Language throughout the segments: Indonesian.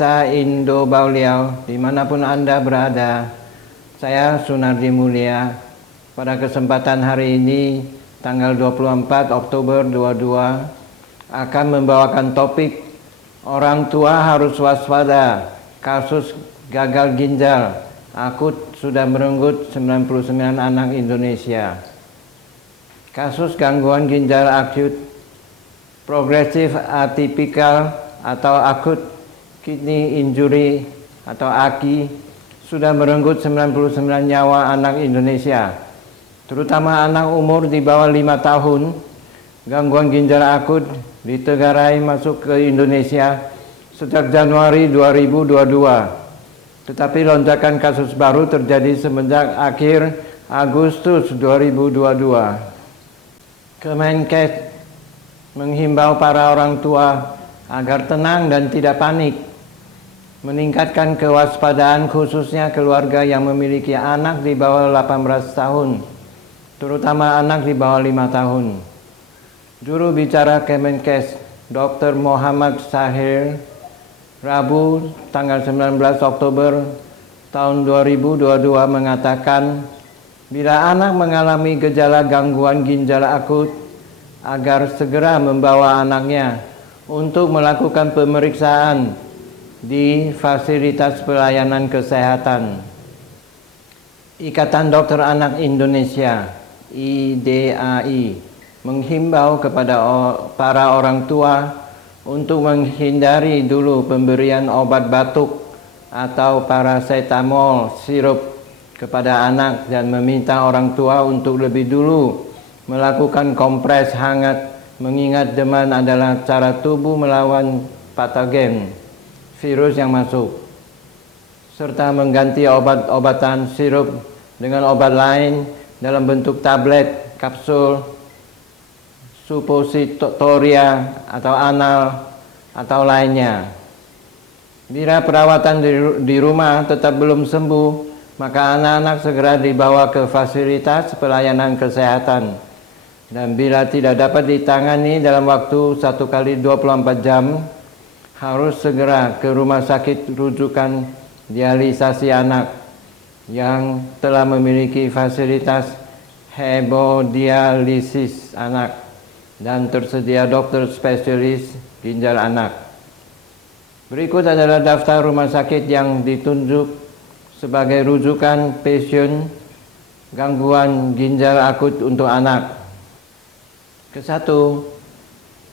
pemirsa Indo Bauliau, dimanapun Anda berada, saya Sunardi Mulia. Pada kesempatan hari ini, tanggal 24 Oktober 22, akan membawakan topik orang tua harus waspada, kasus gagal ginjal akut sudah merenggut 99 anak Indonesia. Kasus gangguan ginjal akut progresif atipikal atau akut kidney injury atau AKI sudah merenggut 99 nyawa anak Indonesia, terutama anak umur di bawah 5 tahun. Gangguan ginjal akut ditegarai masuk ke Indonesia sejak Januari 2022, tetapi lonjakan kasus baru terjadi semenjak akhir Agustus 2022. Kemenkes menghimbau para orang tua agar tenang dan tidak panik, meningkatkan kewaspadaan khususnya keluarga yang memiliki anak di bawah 18 tahun, terutama anak di bawah 5 tahun. Juru bicara Kemenkes, Dr. Muhammad Sahir, Rabu tanggal 19 Oktober tahun 2022 mengatakan, bila anak mengalami gejala gangguan ginjal akut, agar segera membawa anaknya untuk melakukan pemeriksaan di fasilitas pelayanan kesehatan. Ikatan Dokter Anak Indonesia (IDAI) menghimbau kepada para orang tua untuk menghindari dulu pemberian obat batuk atau paracetamol sirup kepada anak dan meminta orang tua untuk lebih dulu melakukan kompres hangat, mengingat demam adalah cara tubuh melawan patogen virus yang masuk, serta mengganti obat-obatan sirup dengan obat lain dalam bentuk tablet, kapsul, suppositoria atau anal atau lainnya. Bila perawatan di rumah tetap belum sembuh, maka anak-anak segera dibawa ke fasilitas pelayanan kesehatan. Dan bila tidak dapat ditangani dalam waktu 1 kali 24 jam, harus segera ke rumah sakit rujukan dialisasi anak yang telah memiliki fasilitas hemodialisis anak dan tersedia dokter spesialis ginjal anak. Berikut adalah daftar rumah sakit yang ditunjuk sebagai rujukan pasien gangguan ginjal akut untuk anak. Ke-1,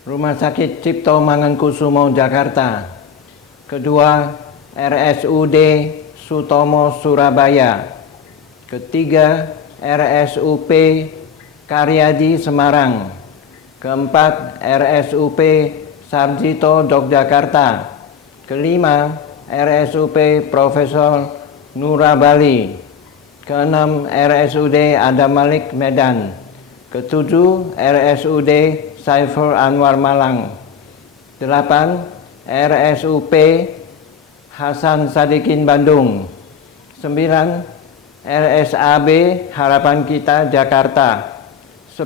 Rumah Sakit Cipto Mangunkusumo Jakarta. Kedua, RSUD Sutomo Surabaya. Ketiga, RSUP Karyadi Semarang. Keempat, RSUP Sarjito Yogyakarta. Kelima, RSUP Profesor Nurabali. Keenam, RSUD Adam Malik Medan. Ketujuh, RSUD Saiful Anwar Malang. 8, RSUP Hasan Sadikin Bandung. 9, RSAB Harapan Kita Jakarta. 10,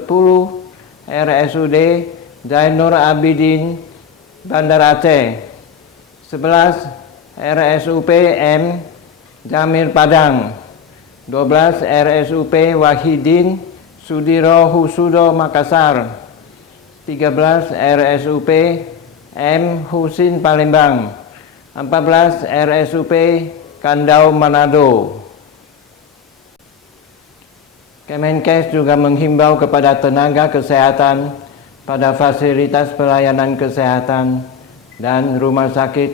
RSUD Zainur Abidin Bandar Aceh. 11, RSUP M Jamil Padang. 12, RSUP Wahidin Sudiro Husudo Makassar. 13, RSUP M Husin Palembang. 14, RSUP Kandau Manado. Kemenkes juga menghimbau kepada tenaga kesehatan pada fasilitas pelayanan kesehatan dan rumah sakit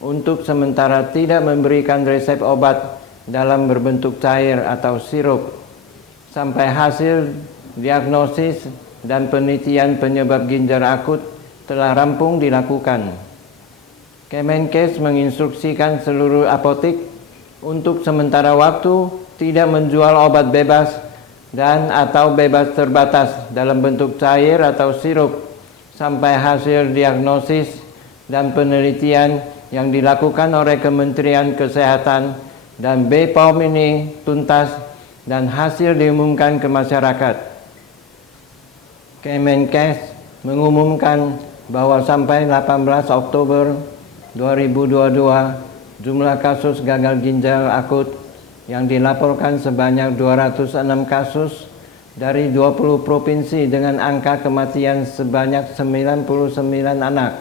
untuk sementara tidak memberikan resep obat dalam berbentuk cair atau sirup sampai hasil diagnosis dan penelitian penyebab ginjal akut telah rampung dilakukan. Kemenkes menginstruksikan seluruh apotek untuk sementara waktu tidak menjual obat bebas dan atau bebas terbatas dalam bentuk cair atau sirup sampai hasil diagnosis dan penelitian yang dilakukan oleh Kementerian Kesehatan dan BPOM ini tuntas dan hasil diumumkan ke masyarakat. Kemenkes mengumumkan bahwa sampai 18 Oktober 2022, jumlah kasus gagal ginjal akut yang dilaporkan sebanyak 206 kasus dari 20 provinsi dengan angka kematian sebanyak 99 anak.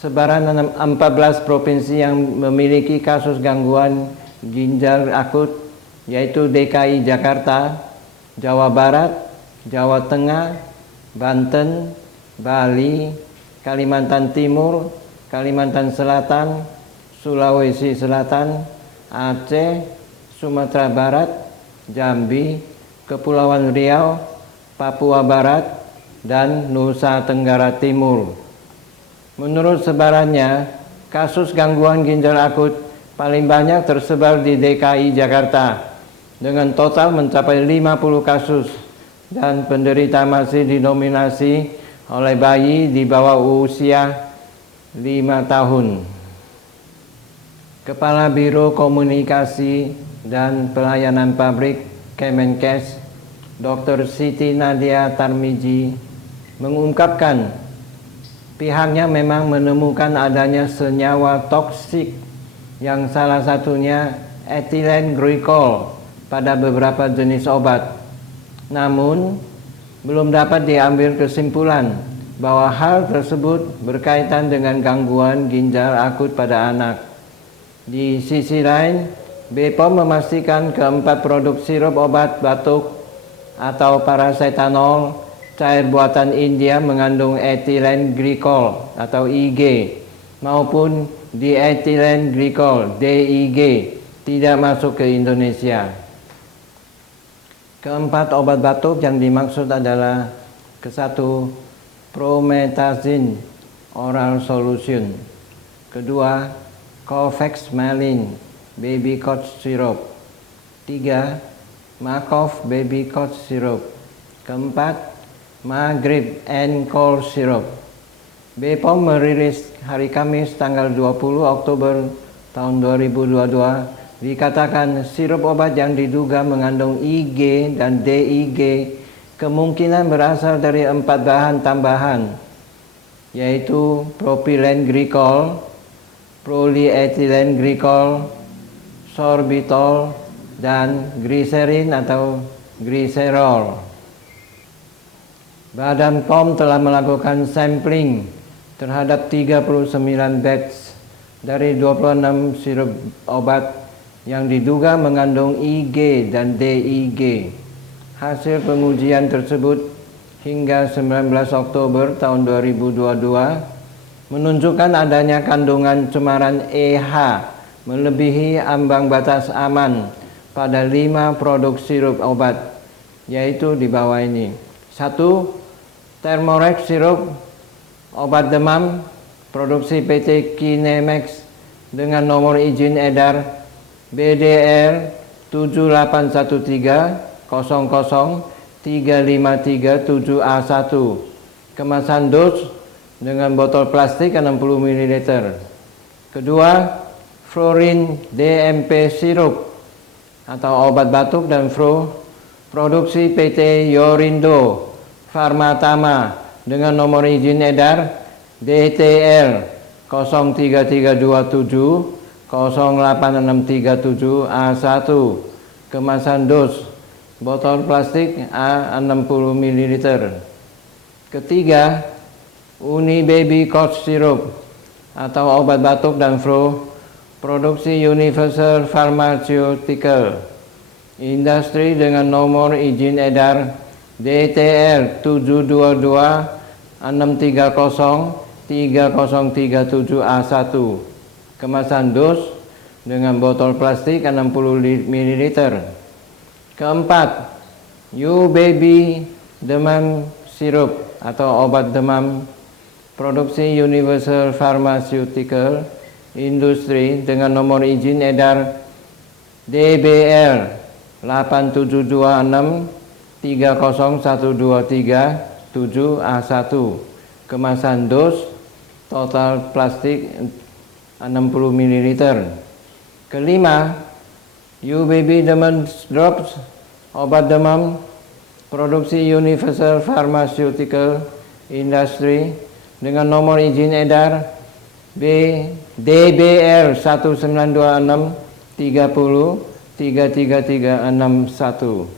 Sebaran 14 provinsi yang memiliki kasus gangguan ginjal akut yaitu DKI Jakarta, Jawa Barat, Jawa Tengah, Banten, Bali, Kalimantan Timur, Kalimantan Selatan, Sulawesi Selatan, Aceh, Sumatera Barat, Jambi, Kepulauan Riau, Papua Barat, dan Nusa Tenggara Timur. Menurut sebarannya, kasus gangguan ginjal akut paling banyak tersebar di DKI Jakarta dengan total mencapai 50 kasus dan penderita masih didominasi oleh bayi di bawah usia 5 tahun. Kepala Biro Komunikasi dan Pelayanan Pabrik Kemenkes, Dr. Siti Nadia Tarmizi, mengungkapkan pihaknya memang menemukan adanya senyawa toksik yang salah satunya etilen glikol pada beberapa jenis obat. Namun, belum dapat diambil kesimpulan bahwa hal tersebut berkaitan dengan gangguan ginjal akut pada anak. Di sisi lain, BPOM memastikan keempat produk sirup obat batuk atau paracetamol cair buatan India mengandung etilen glikol atau IG maupun dietilen glikol DIG tidak masuk ke Indonesia. Keempat obat batuk yang dimaksud adalah ke-1, promethazine oral solution, kedua, Cofexmalin baby cough syrup, 3, Macov baby cough syrup, keempat, Magrib and cold syrup. BPOM merilis hari Kamis tanggal 20 Oktober tahun 2022 dikatakan sirup obat yang diduga mengandung IG dan DIG kemungkinan berasal dari 4 bahan tambahan yaitu propylen glikol, polyethylene glikol, sorbitol, dan gliserin atau gliserol. Badan POM telah melakukan sampling terhadap 39 batch dari 26 sirup obat yang diduga mengandung IG dan DIG. Hasil pengujian tersebut hingga 19 Oktober tahun 2022 menunjukkan adanya kandungan cemaran EH melebihi ambang batas aman pada 5 produk sirup obat, yaitu di bawah ini. 1. Thermorex sirup obat demam produksi PT Kinemax dengan nomor izin edar BDR 7813003537A1, kemasan dos dengan botol plastik 60 ml. Kedua, Florin DMP sirup atau obat batuk dan flu produksi PT Yorindo Pharmatama dengan nomor izin edar DTL 03327 08637A1, kemasan dos botol plastik A60 ml. Ketiga, Uni Baby Cough Syrup atau obat batuk dan flu produksi Universal Pharmaceutical Industry dengan nomor izin edar DTL 722-630-3037A1, kemasan dos dengan botol plastik 60 ml. Keempat, U-Baby Demam Sirup atau obat demam produksi Universal Pharmaceutical Industry dengan nomor izin edar DBL 8726-30123-7A1, kemasan dos total plastik 60 ml. Kelima, U-Baby Demam Drops obat demam produksi Universal Pharmaceutical Industry dengan nomor izin edar B. DBR 1926 30 33361.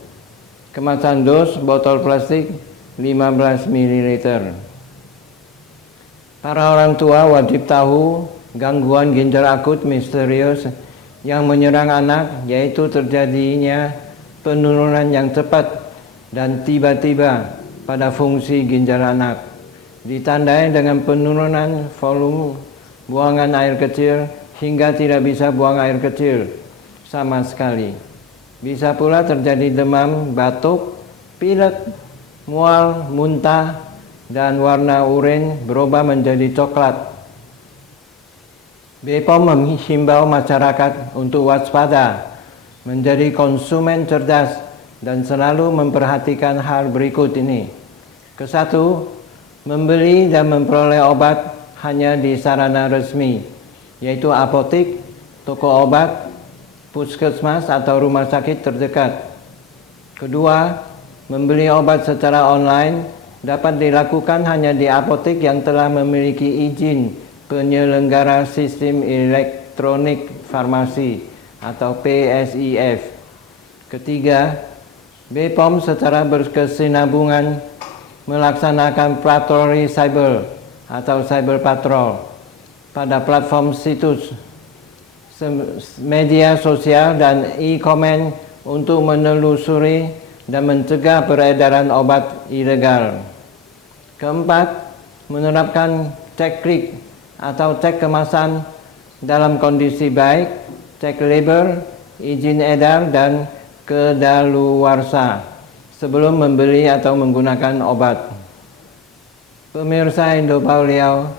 Kemasan dos botol plastik 15 ml. Para orang tua wajib tahu gangguan ginjal akut misterius yang menyerang anak, yaitu terjadinya penurunan yang cepat dan tiba-tiba pada fungsi ginjal anak, ditandai dengan penurunan volume buangan air kecil hingga tidak bisa buang air kecil sama sekali. Bisa pula terjadi demam, batuk, pilek, mual, muntah, dan warna urin berubah menjadi coklat. BPOM menghimbau masyarakat untuk waspada, menjadi konsumen cerdas, dan selalu memperhatikan hal berikut ini. Kesatu, membeli dan memperoleh obat hanya di sarana resmi, yaitu apotek, toko obat, puskesmas atau rumah sakit terdekat. Kedua, membeli obat secara online dapat dilakukan hanya di apotek yang telah memiliki izin penyelenggara sistem elektronik farmasi atau PSIF. Ketiga, BPOM secara berkesinambungan melaksanakan patroli cyber atau cyber patrol pada platform situs, media sosial, dan e-comment untuk menelusuri dan mencegah peredaran obat ilegal. Keempat, menerapkan cek klik atau cek kemasan dalam kondisi baik, cek label, izin edar, dan kedaluarsa sebelum membeli atau menggunakan obat. Pemirsa Indobauliau,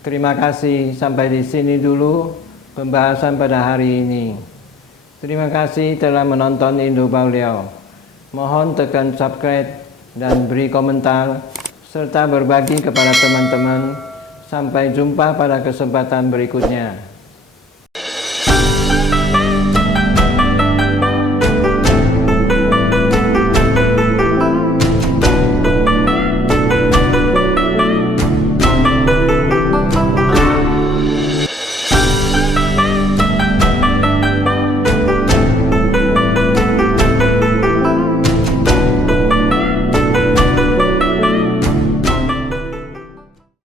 terima kasih, sampai di sini dulu pembahasan pada hari ini. Terima kasih telah menonton Indobauliau. Mohon tekan subscribe dan beri komentar serta berbagi kepada teman-teman. Sampai jumpa pada kesempatan berikutnya.